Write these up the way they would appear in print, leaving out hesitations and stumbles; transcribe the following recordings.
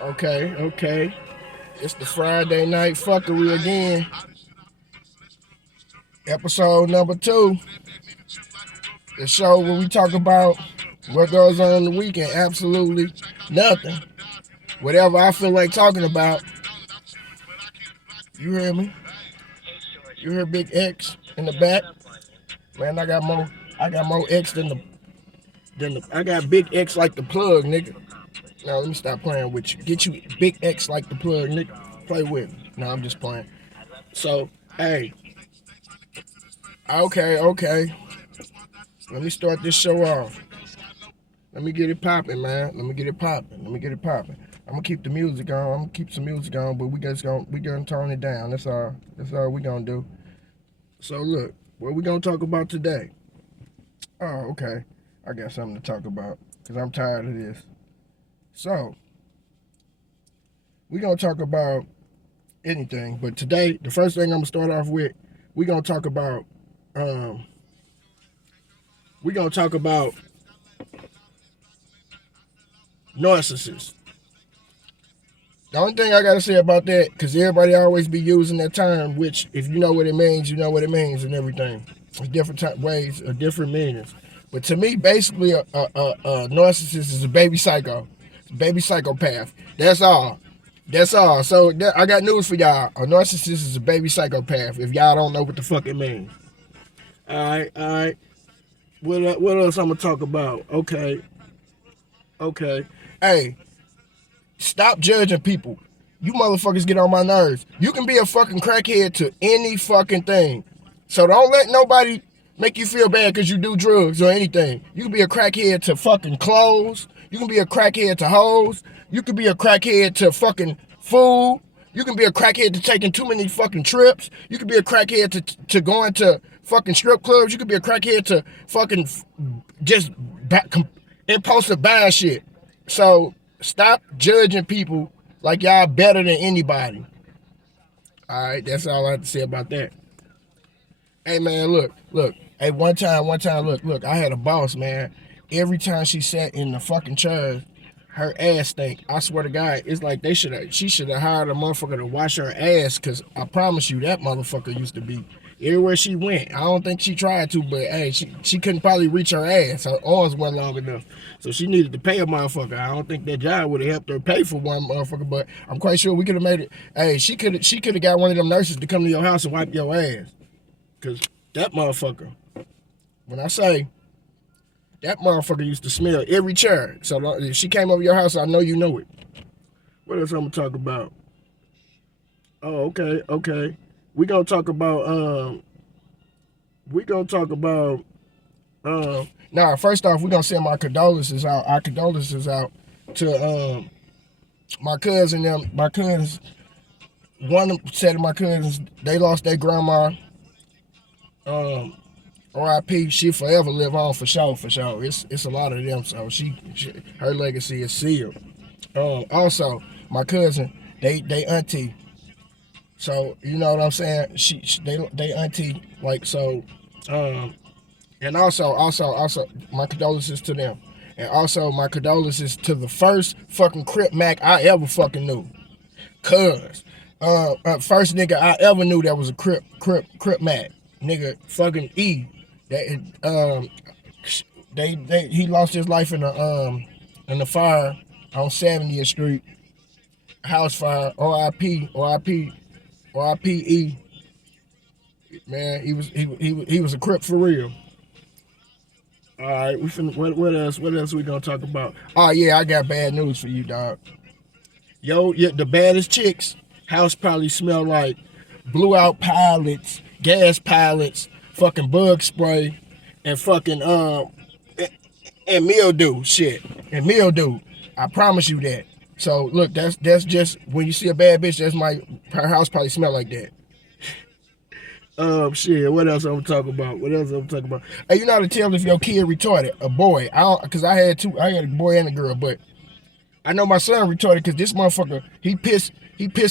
Okay. It's the Friday night fuckery again. Episode number 2. The show where we talk about what goes on in the weekend. Absolutely nothing. Whatever I feel like talking about. You hear me? You hear Big X in the back? Man, I got more X I got Big X like the plug, nigga. Now let me stop playing with you. Get you Big X like the plug, nigga. Play with me. No, I'm just playing. So, hey. Okay. Let me start this show off. Let me get it popping, man. Let me get it popping. I'm gonna keep the music on. I'm gonna keep some music on, but we gonna tone it down. That's all we gonna do. So look, what we gonna talk about today? Oh, okay. I got something to talk about because I'm tired of this. So we gonna talk about anything, but today the first thing I'm gonna start off with, we gonna talk about narcissists. The only thing I gotta say about that, because everybody always be using that term, which if you know what it means, you know what it means and everything. It's different ways or different meanings. But to me, basically, a narcissist is a baby psycho, baby psychopath. That's all. So I got news for y'all. A narcissist is a baby psychopath. If y'all don't know what the fuck it means. All right. What else I'm gonna talk about? Okay. Hey, stop judging people. You motherfuckers get on my nerves. You can be a fucking crackhead to any fucking thing. So don't let nobody make you feel bad because you do drugs or anything. You can be a crackhead to fucking clothes. You can be a crackhead to hoes. You can be a crackhead to fucking food. You can be a crackhead to taking too many fucking trips. You can be a crackhead to going to fucking strip clubs. You can be a crackhead to fucking just impulsive buying shit. So stop judging people like y'all better than anybody. All right, that's all I have to say about that. Hey man, look. Hey, one time, look. I had a boss, man. Every time she sat in the fucking chair, her ass stink. I swear to God, it's like she should have hired a motherfucker to wash her ass, cause I promise you that motherfucker used to be everywhere she went. I don't think she tried to, but hey, she couldn't probably reach her ass. Her arms weren't long enough. So she needed to pay a motherfucker. I don't think that job would have helped her pay for one motherfucker, but I'm quite sure we could have made it. Hey, she could have got one of them nurses to come to your house and wipe your ass. Cause that motherfucker, when I say that motherfucker used to smell every chair. So if she came over your house, I know you know it. What else I'm gonna talk about? Oh, okay. We gonna talk about now first off, we're gonna send my condolences out. Our condolences out to my cousin them. My cousins, one set of my cousins, they lost their grandma. R.I.P. She forever live on for sure. It's a lot of them, so her legacy is sealed. Also, my cousin, they auntie. So you know what I'm saying? They auntie like so. And also my condolences to them, and also my condolences to the first fucking Crip Mac I ever fucking knew. Cause first nigga I ever knew that was a Crip Mac. Nigga fucking E. He lost his life in the fire on 70th Street. House fire. R.I.P. E. Man, he was a Crip for real. All right, what else we gonna talk about? Oh yeah, I got bad news for you, dog. The baddest chicks house probably smell like blew out pilots, gas pilots, fucking bug spray, and fucking and mildew shit. And mildew. I promise you that. So look, that's just when you see a bad bitch, her house probably smell like that. Shit, what else I'm talking about? Hey, you know how to tell if your kid retarded? A boy. Cause I had a boy and a girl, but I know my son retarded because this motherfucker, he pissed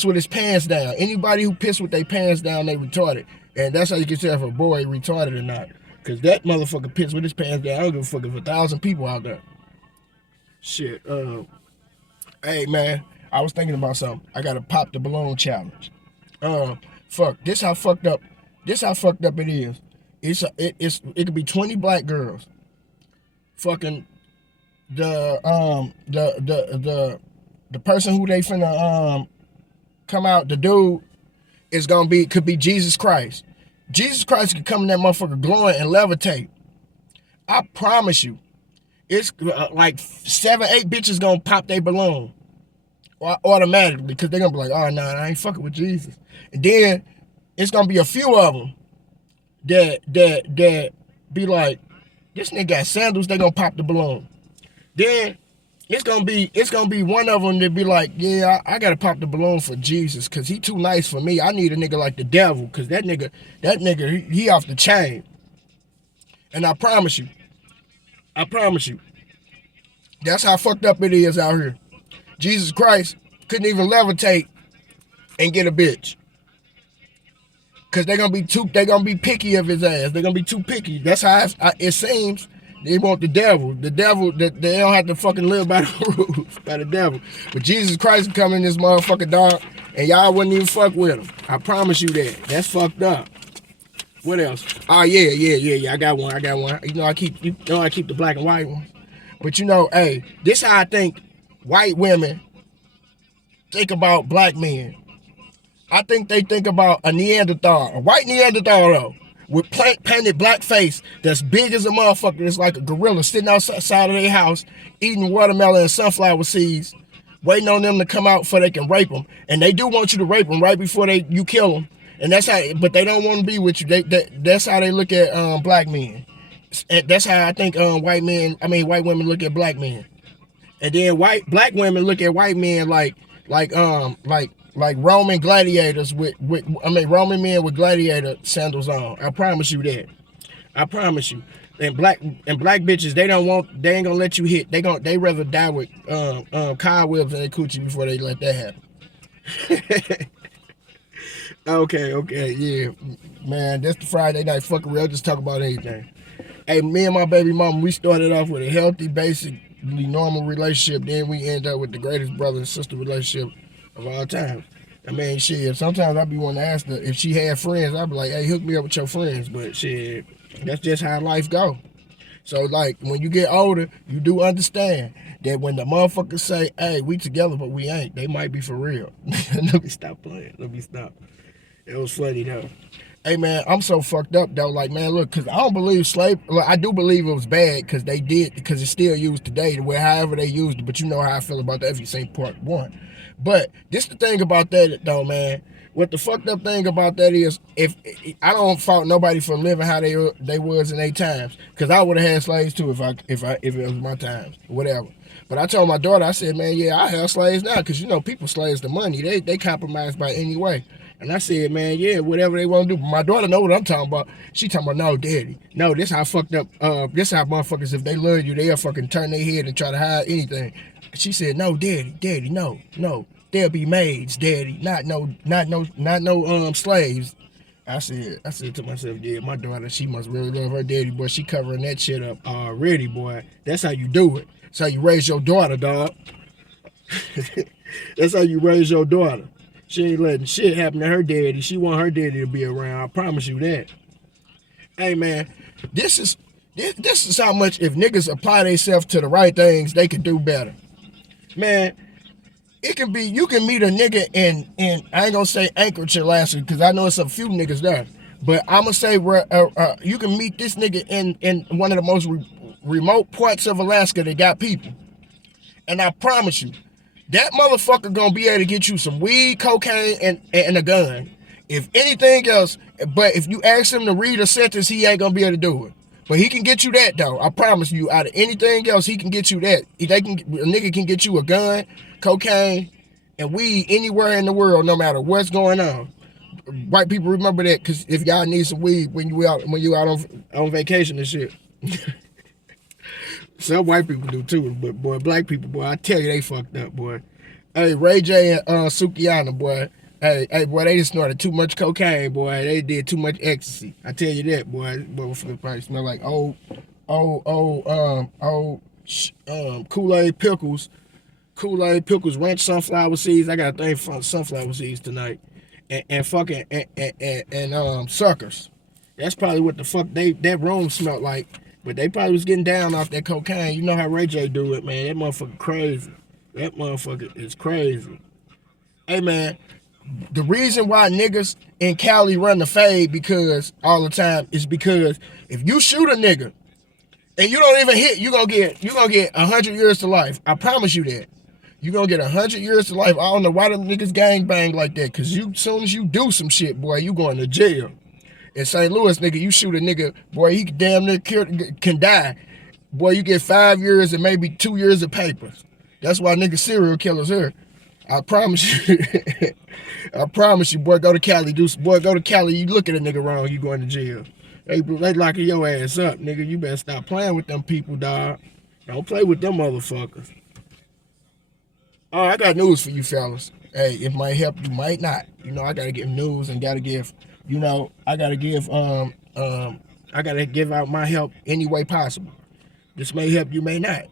with his pants down. Anybody who pissed with their pants down, they retarded. And that's how you can tell if a boy retarded or not. Cause that motherfucker pissed with his pants down. I don't give a fuck if 1,000 people out there. Shit, hey man, I was thinking about something. I gotta pop the balloon challenge. Fuck. This how fucked up. This how fucked up it is. It could be 20 black girls. Fucking the person who they finna come out. The dude is could be Jesus Christ. Jesus Christ could come in that motherfucker glowing and levitate. I promise you, it's like 7, 8 bitches gonna pop their balloon automatically because they're gonna be like, oh no, I ain't fucking with Jesus. And then it's gonna be a few of them that be like, this nigga got sandals. They gonna pop the balloon. Then it's gonna be one of them that be like, yeah, I gotta pop the balloon for Jesus because he too nice for me. I need a nigga like the devil because that nigga he off the chain. And I promise you, that's how fucked up it is out here. Jesus Christ couldn't even levitate and get a bitch. Cause they're gonna be picky of his ass. They're gonna be too picky. That's how it seems. They want the devil. The devil, they don't have to fucking live by the rules, by the devil. But Jesus Christ come in this motherfucking dog, and y'all wouldn't even fuck with him. I promise you that. That's fucked up. What else? Oh yeah. I got one. You know I keep the black and white ones. But you know, hey, this how I think white women think about black men. I think they think about a Neanderthal, a white Neanderthal though, with painted black face that's big as a motherfucker. It's like a gorilla sitting outside of their house eating watermelon and sunflower seeds, waiting on them to come out so they can rape them. And they do want you to rape them right before you kill them. And that's how, but they don't want to be with you. That's how they look at black men. And that's how I think white women look at black men. And then black women look at white men like Roman gladiators Roman men with gladiator sandals on. I promise you that. I promise you. And black bitches, they ain't gonna let you hit. They rather die with car wheels in their coochie before they let that happen. Okay, yeah. Man, that's the Friday night fuckery. I'll just talk about anything. Hey, me and my baby mama, we started off with a healthy, basically normal relationship. Then we end up with the greatest brother and sister relationship of all time. I mean, shit, sometimes I be wanting to ask her if she had friends. I be like, hey, hook me up with your friends. But shit, that's just how life go. So, like, when you get older, you do understand that when the motherfuckers say, hey, we together, but we ain't, they might be for real. Let me stop playing. Let me stop. It was funny, though. Hey, man, I'm so fucked up, though. Like, man, look, because I don't believe I do believe it was bad because they did, because it's still used today, however they used it. But you know how I feel about that if you seen part 1. But this the thing about that, though, man. What the fucked up thing about that is, if I don't fault nobody for living how they was in their times, because I would have had slaves too if it was my times, whatever. But I told my daughter, I said, man, yeah, I have slaves now, because you know people slaves the money, they compromise by any way. And I said, man, yeah, whatever they want to do. But my daughter know what I'm talking about. She talking about, no, daddy, no, this how fucked up. This how motherfuckers, if they love you, they'll fucking turn their head and try to hide anything. She said, no, daddy, no. They'll be maids, daddy, not no slaves. I said to myself, yeah, my daughter, she must really love her daddy, boy. She covering that shit up already, boy. That's how you do it. That's how you raise your daughter, dog. That's how you raise your daughter. She ain't letting shit happen to her daddy. She want her daddy to be around. I promise you that. Hey, man, this is how much, if niggas apply themselves to the right things, they could do better. Man, it can be, you can meet a nigga in I ain't gonna say Anchorage, Alaska, because I know it's a few niggas there. But I'm gonna say where you can meet this nigga in one of the most remote parts of Alaska that got people. And I promise you, that motherfucker gonna be able to get you some weed, cocaine, and a gun. If anything else, but if you ask him to read a sentence, he ain't gonna be able to do it. But he can get you that, though. I promise you, out of anything else, he can get you that. A nigga can get you a gun, cocaine, and weed anywhere in the world, no matter what's going on. White people remember that, because if y'all need some weed when you out on vacation and shit. Some white people do too, but boy, black people, boy, I tell you, they fucked up, boy. Hey, Ray J and Sukiyana, boy. Hey, boy, they just snorted too much cocaine, boy. They did too much ecstasy. I tell you that, boy. Motherfucker probably smell like old Kool-Aid pickles Kool-Aid, pickles, ranch, sunflower seeds. I got a thing for sunflower seeds tonight. And fucking suckers. That's probably what the fuck that room smelled like. But they probably was getting down off that cocaine. You know how Ray J do it, man. That motherfucker crazy. That motherfucker is crazy. Hey, man, the reason why niggas in Cali run the fade because all the time is because if you shoot a nigga and you don't even hit, you gonna get 100 years to life. I promise you that. You gonna get 100 years to life. I don't know why the niggas gang bang like that. Cause soon as you do some shit, boy, you going to jail. In St. Louis, nigga, you shoot a nigga, boy, he damn near can die. Boy, you get 5 years and maybe 2 years of papers. That's why niggas serial killers here. I promise you. I promise you, boy, go to Cali. Go to Cali, you look at a nigga wrong, you going to jail. They locking your ass up, nigga. You better stop playing with them people, dog. Don't play with them motherfuckers. Oh, I got news for you fellas. Hey, it might help, you might not. You know, I gotta give news and gotta give, you know, I gotta give out my help any way possible. This may help, you may not.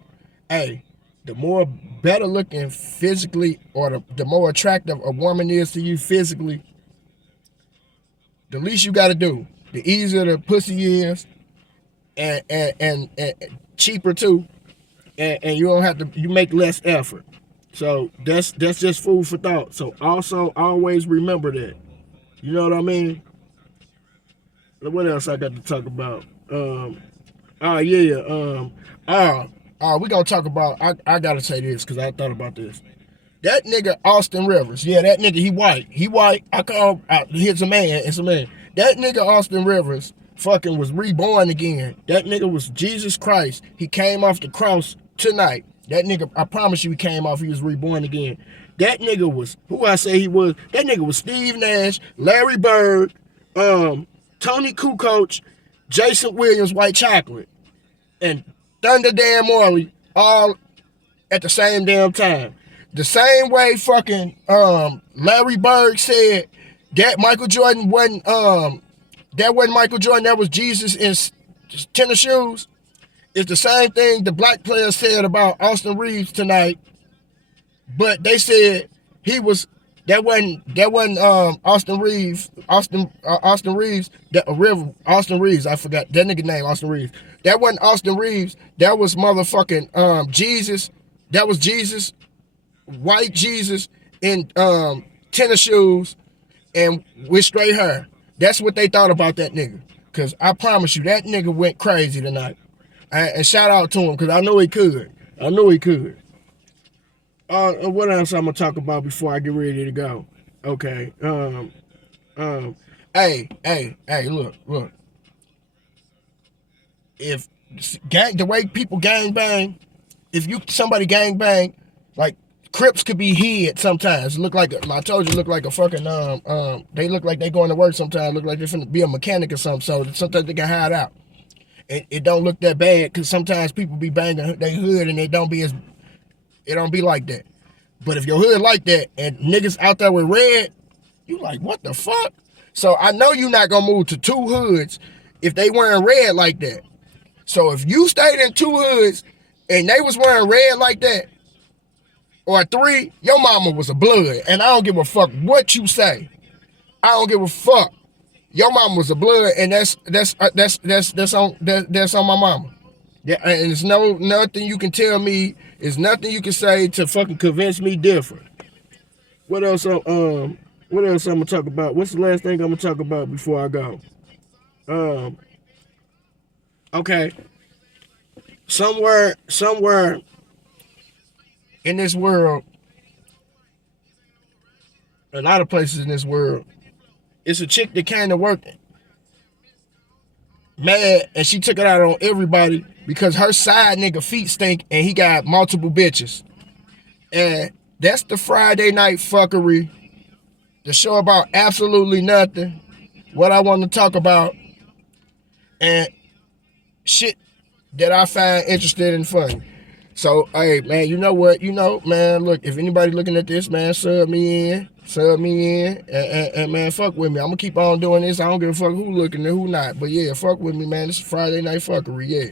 Hey, the more better looking physically or the more attractive a woman is to you physically, the least you gotta do, the easier the pussy is and cheaper too, and you don't have to, you make less effort. So that's just food for thought. So also always remember that. You know what I mean? What else I got to talk about? We gonna talk about, I gotta say this because I thought about this. That nigga Austin Rivers, yeah, that nigga, he white. It's a man. That nigga Austin Rivers fucking was reborn again. That nigga was Jesus Christ. He came off the cross tonight. That nigga, I promise you, he came off, he was reborn again. That nigga was, who I say he was, that nigga was Steve Nash, Larry Bird, Tony Kukoc, Jason Williams, White Chocolate, and Thunder Dan Morley, all at the same damn time. The same way fucking Larry Bird said that Michael Jordan wasn't, that wasn't Michael Jordan, that was Jesus in tennis shoes. It's the same thing the black players said about Austin Reeves tonight, but they said he was, that wasn't Austin Reeves, I forgot that nigga name, Austin Reeves. That wasn't Austin Reeves, that was motherfucking Jesus, that was Jesus, white Jesus in tennis shoes and with straight hair. That's what they thought about that nigga. Cause I promise you, that nigga went crazy tonight. And shout out to him, because I know he could. What else I'm going to talk about before I get ready to go? Okay. Hey, look. If the way people gang bang, if somebody gang bang, like Crips could be hid sometimes. Look like, I told you, look like a fucking, they look like they going to work sometimes, look like they're finna be a mechanic or something, so sometimes they can hide out. It don't look that bad because sometimes people be banging their hood and it don't be like that. But if your hood like that and niggas out there with red, you like, what the fuck? So I know you not gonna move to two hoods if they wearing red like that. So if you stayed in two hoods and they was wearing red like that, or three, your mama was a blood. And I don't give a fuck what you say. I don't give a fuck. Your mama was a blood, and that's on my mama. Yeah, and there's nothing you can tell me. There's nothing you can say to fucking convince me different. What else? What else I'm gonna talk about? What's the last thing I'm gonna talk about before I go? Okay. Somewhere in this world, a lot of places in this world, it's a chick that came to work mad and she took it out on everybody because her side nigga feet stink and he got multiple bitches. And that's the Friday night fuckery. The show about absolutely nothing. What I want to talk about and shit that I find interesting and funny. So, hey, man, you know what? You know, man, look, if anybody looking at this, man, sub me in, and man, fuck with me. I'm going to keep on doing this. I don't give a fuck who looking and who not. But, yeah, fuck with me, man. This is Friday night fuckery, yeah.